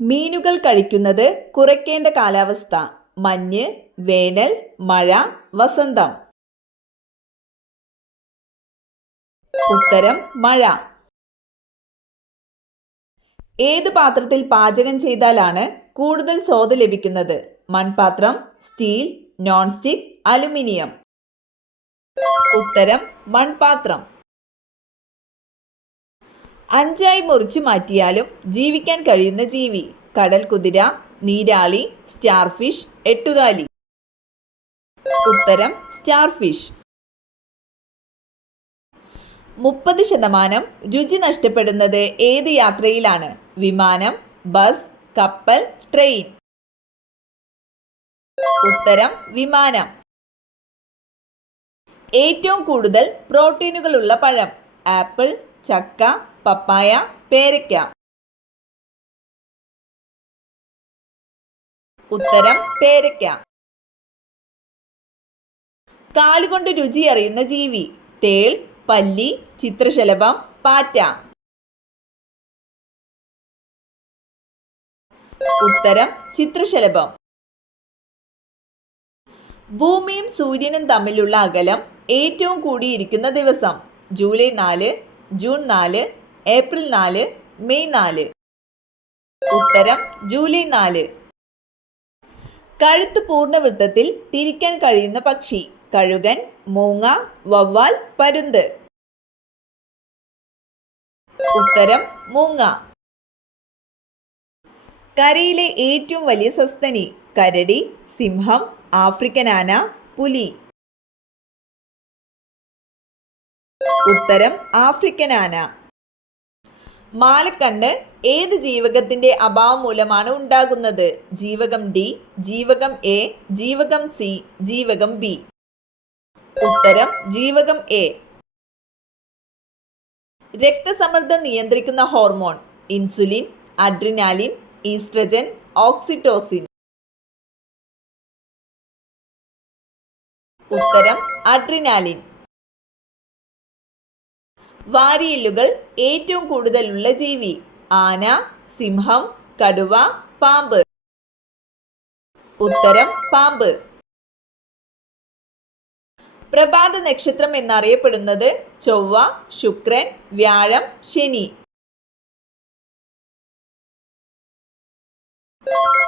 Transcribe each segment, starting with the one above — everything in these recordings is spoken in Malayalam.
മീനുകൾ കഴിക്കുന്നത് കുറയ്ക്കേണ്ട കാലാവസ്ഥ: മഞ്ഞ്, വേനൽ, മഴ, വസന്തം. ഉത്തരം മഴ. ഏത് പാത്രത്തിൽ പാചകം ചെയ്താലാണ് കൂടുതൽ സ്വാദ് ലഭിക്കുന്നത്? മൺപാത്രം, സ്റ്റീൽ, നോൺ സ്റ്റിക്, അലുമിനിയം. ഉത്തരം മൺപാത്രം. 5 മുറിച്ച് മാറ്റിയാലും ജീവിക്കാൻ കഴിയുന്ന ജീവി: കടൽ കുതിര, നീരാളി, സ്റ്റാർഫിഷ്, എട്ടുകാലി. ഉത്തരം സ്റ്റാർഫിഷ്. 30% രുചി നഷ്ടപ്പെടുന്നത് ഏത് യാത്രയിലാണ്? വിമാനം, ബസ്, കപ്പൽ, ട്രെയിൻ. ഉത്തരം വിമാനം. ഏറ്റവും കൂടുതൽ പ്രോട്ടീനുകളുള്ള പഴം: ആപ്പിൾ, ചക്ക, പപ്പായ, പേരയ്ക്ക. ഉത്തരം പേരയ്ക്ക. കാലുകൊണ്ട് രുചി അറിയുന്ന ജീവി: തേൾ, പല്ലി, ചിത്രശലഭം, പാറ്റ. ഉത്തരം ചിത്രശലഭം. ഭൂമിയും സൂര്യനും തമ്മിലുള്ള അകലം ഏറ്റവും കൂടിയിരിക്കുന്ന ദിവസം: ജൂലൈ 4, ജൂൺ 4, ഏപ്രിൽ 4, മെയ് 4. ഉത്തരം ജൂലൈ 4. കഴുത്ത് പൂർണ്ണവൃത്തത്തിൽ തിരിക്കാൻ കഴിയുന്ന പക്ഷി: കഴുകൻ, മൂങ്ങ, വവ്വാൽ, പരുന്ത്. ഉത്തരം മൂങ്ങ. കരയിലെ ഏറ്റവും വലിയ സസ്തനി: കരടി, സിംഹം, ആഫ്രിക്കൻ ആന, പുലി. ഉത്തരം ആഫ്രിക്കൻ ആന. മാലക്കണ്ണ് ഏത് ജീവകത്തിന്റെ അഭാവം മൂലമാണ് ഉണ്ടാകുന്നത്? ജീവകം ഡി, ജീവകം എ, ജീവകം സി, ജീവകം ബി. ഉത്തരം ജീവകം എ. രക്തസമ്മർദ്ദം നിയന്ത്രിക്കുന്ന hormone: insulin, adrenaline, oestrogen, oxytocin. ഉത്തരം അഡ്രിനാലിൻ. വാരിയെല്ലുകൾ ഏറ്റവും കൂടുതലുള്ള ജീവി: ആന, സിംഹം, കടുവ, പാമ്പ്. ഉത്തരം പാമ്പ്. പ്രഭാത നക്ഷത്രം എന്നറിയപ്പെടുന്നത്: ചൊവ്വ, ശുക്രൻ, വ്യാഴം, ശനി.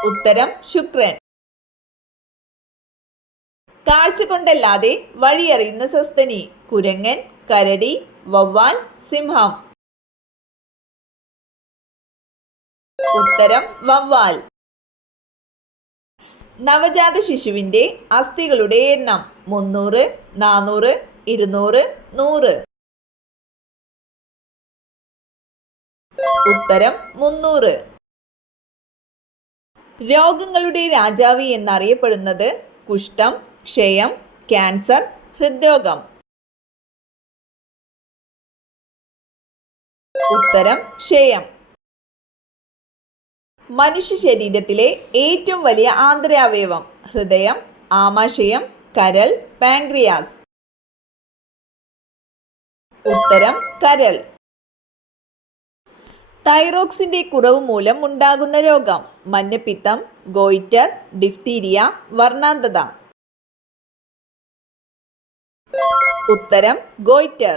ഉത്തരം ശുക്രൻ. കാഴ്ച കൊണ്ടല്ലാതെ വഴിയറിയുന്ന സസ്തനി: കുരങ്ങൻ, കരടി, വവ്വാൽ, സിംഹം. ഉത്തരം വവ്വാൽ. നവജാത ശിശുവിന്റെ അസ്ഥികളുടെ എണ്ണം: 300, 400, 200, 100. ഉത്തരം 300. രോഗങ്ങളുടെ രാജാവ് എന്നറിയപ്പെടുന്നത്: കുഷ്ഠം, ക്ഷയം, ക്യാൻസർ, ഹൃദ്രോഗം. ഉത്തരം ക്ഷയം. മനുഷ്യ ശരീരത്തിലെ ഏറ്റവും വലിയ ആന്തരാവയവം: ഹൃദയം, ആമാശയം, കരൾ, പാൻക്രിയാസ്. ഉത്തരം കരൾ. തൈറോക്സിന്റെ കുറവ് മൂലം ഉണ്ടാകുന്ന രോഗം: മഞ്ഞപ്പിത്തം, ഗോയിറ്റർ, ഡിഫ്തീരിയ, വർണ്ണാന്തത. ഉത്തരം ഗോയിറ്റർ.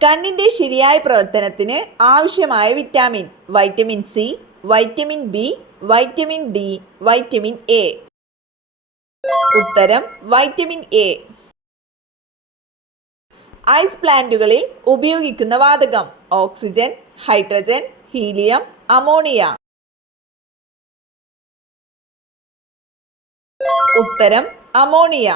കണ്ണിന്റെ ശരിയായ പ്രവർത്തനത്തിന് ആവശ്യമായ vitamin: vitamin C, vitamin B, vitamin D, vitamin A. ഉത്തരം വൈറ്റമിൻ എ. ഐസ് പ്ലാന്റുകളിൽ ഉപയോഗിക്കുന്ന വാതകം: ഓക്സിജൻ, ഹൈഡ്രജൻ, ഹീലിയം, അമോണിയ. ഉത്തരം അമോണിയ.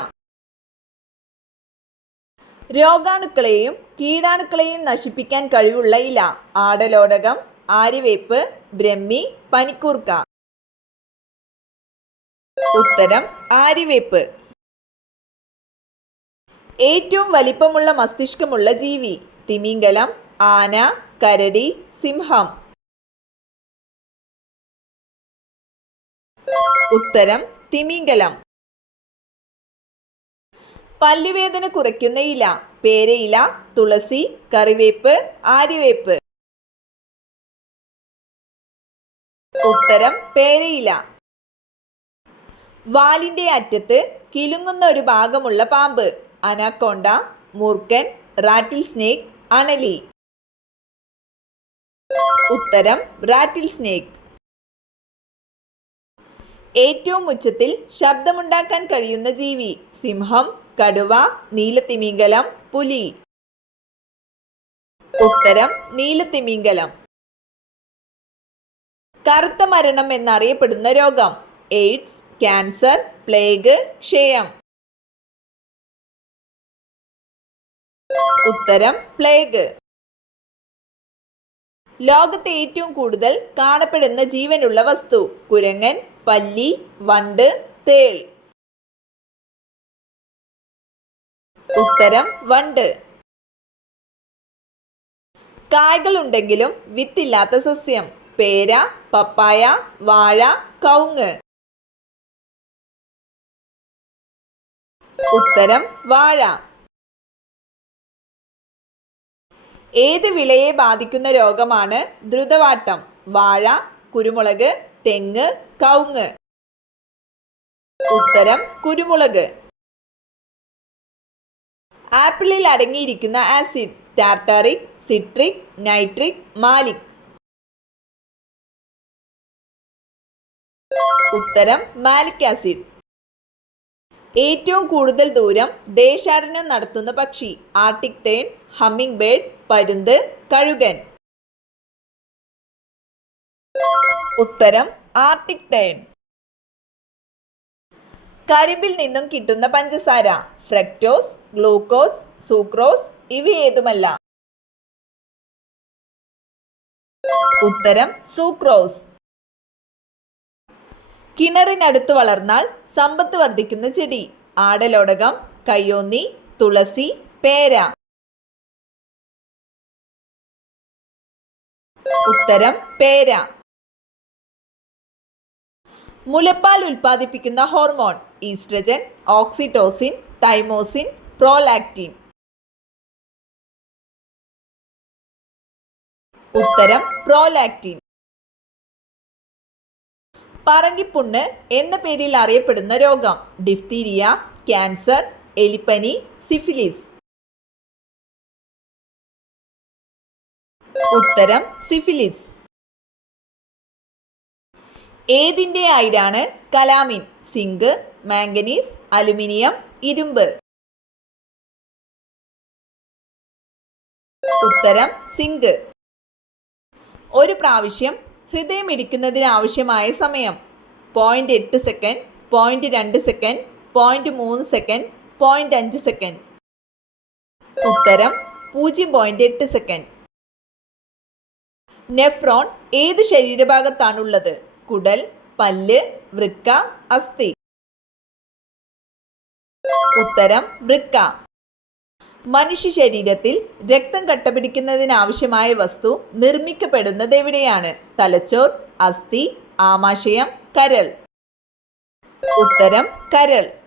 രോഗാണുക്കളെയും കീടാണുക്കളെയും നശിപ്പിക്കാൻ കഴിവുള്ള ഇല: ആടലോടകം, ആര്യവേപ്പ്, ബ്രഹ്മി, പനിക്കൂർക്ക. ഉത്തരം ആര്യവേപ്പ്. ഏറ്റവും വലിപ്പമുള്ള മസ്തിഷ്കമുള്ള ജീവി: തിമിംഗലം, ആന, കരടി, സിംഹം. ഉത്തരം തിമിംഗലം. പല്ലുവേദന കുറയ്ക്കുന്ന ഇല: പേരയില, തുളസി, കറിവേപ്പ്, ആര്യവേപ്പ്. ഉത്തരം പേരയില. വാലിന്റെ അറ്റത്ത് കിലുങ്ങുന്ന ഒരു ഭാഗമുള്ള പാമ്പ്. അനാക്കോണ്ട, മൂർഖൻ, റാറ്റിൽ സ്നേക്ക്, അണലി. ഉത്തരം റാറ്റിൽ സ്നേക്ക്. ഏറ്റവും ഉച്ചത്തിൽ ശബ്ദമുണ്ടാക്കാൻ കഴിയുന്ന ജീവി. സിംഹം, കടുവ, നീലത്തിമിംഗലം, പുലി. ഉത്തരം നീലത്തിമിംഗലം. കറുത്ത മരണം എന്നറിയപ്പെടുന്ന രോഗം. എയ്ഡ്സ്, ക്യാൻസർ, പ്ലേഗ്, ക്ഷയം. ഉത്തരം പ്ലേഗ്. ലോകത്തെ ഏറ്റവും കൂടുതൽ കാണപ്പെടുന്ന ജീവനുള്ള വസ്തു. കുരങ്ങൻ, പല്ലി, വണ്ട്, തേൾ. ഉത്തരം വണ്ട്. കായ്കൾ ഉണ്ടെങ്കിലും വിത്തില്ലാത്ത സസ്യം. പേര, പപ്പായ, വാഴ, കവുങ്ങ്. ഉത്തരം വാഴ. ഏത് വിളയെ ബാധിക്കുന്ന രോഗമാണ് ദ്രുതവാട്ടം? വാഴ, കുരുമുളക്, തെങ്ങ്, കവുങ്ങ്. ഉത്തരം കുരുമുളക്. ആപ്പിളിൽ അടങ്ങിയിരിക്കുന്ന acid. Tartaric, citric, nitric, Malik. ഉത്തരം മാലിക് ആസിഡ്. ഏറ്റവും കൂടുതൽ ദൂരം ദേശാടനം നടത്തുന്ന പക്ഷി. ആർട്ടിക് ടേൺ, ഹമ്മിങ് ബേർഡ്, പരുന്ത്, കഴുകൻ. ഉത്തരം ആർട്ടിക് ടേൺ. കരിമ്പിൽ നിന്നും കിട്ടുന്ന പഞ്ചസാര. Fructose, glucose, sucrose. ഇവയേതുമല്ല. ഉത്തരം സൂക്രോസ്. കിണറിനടുത്ത് വളർന്നാൽ സമ്പത്ത് വർദ്ധിക്കുന്ന ചെടി. ആടലോടകം, കയ്യോന്നി, തുളസി, പേര. ഉത്തരം പേര. മുലപ്പാൽ ഉൽപ്പാദിപ്പിക്കുന്ന hormone. Oestrogen, oxytocin, thymosin, prolactin. ഉത്തരം പ്രോലാക്റ്റിൻ. പറങ്കിപ്പുണ്ണ് എന്ന പേരിൽ അറിയപ്പെടുന്ന രോഗം. ഡിഫ്തീരിയ, ക്യാൻസർ, എലിപ്പനി, സിഫിലിസ്. ഉത്തരം സിഫിലിസ്. ഏതിൻ്റെ അയിരാണ് കലാമിൻ? സിങ്ക്, മാംഗനീസ്, അലുമിനിയം, ഇരുമ്പ്. ഉത്തരം സിങ്ക്. ഒരു പ്രാവശ്യം ഹൃദയമിടിക്കുന്നതിന് ആവശ്യമായ സമയം. 0.8 സെക്കൻഡ്, 0.2 സെക്കൻഡ്, 0.3 സെക്കൻഡ്, 0.5 സെക്കൻഡ്. ഉത്തരം 0.8 സെക്കൻഡ്. നെഫ്രോൺ ഏത് ശരീരഭാഗത്താണുള്ളത്? കുടൽ, പല്ല്, വൃക്ക, അസ്ഥി. ഉത്തരം വൃക്ക. മനുഷ്യ ശരീരത്തിൽ രക്തം കട്ടപിടിക്കുന്നതിനാവശ്യമായ വസ്തു നിർമ്മിക്കപ്പെടുന്നത് എവിടെയാണ്? തലച്ചോർ, അസ്ഥി, ആമാശയം, കരൾ. ഉത്തരം കരൾ.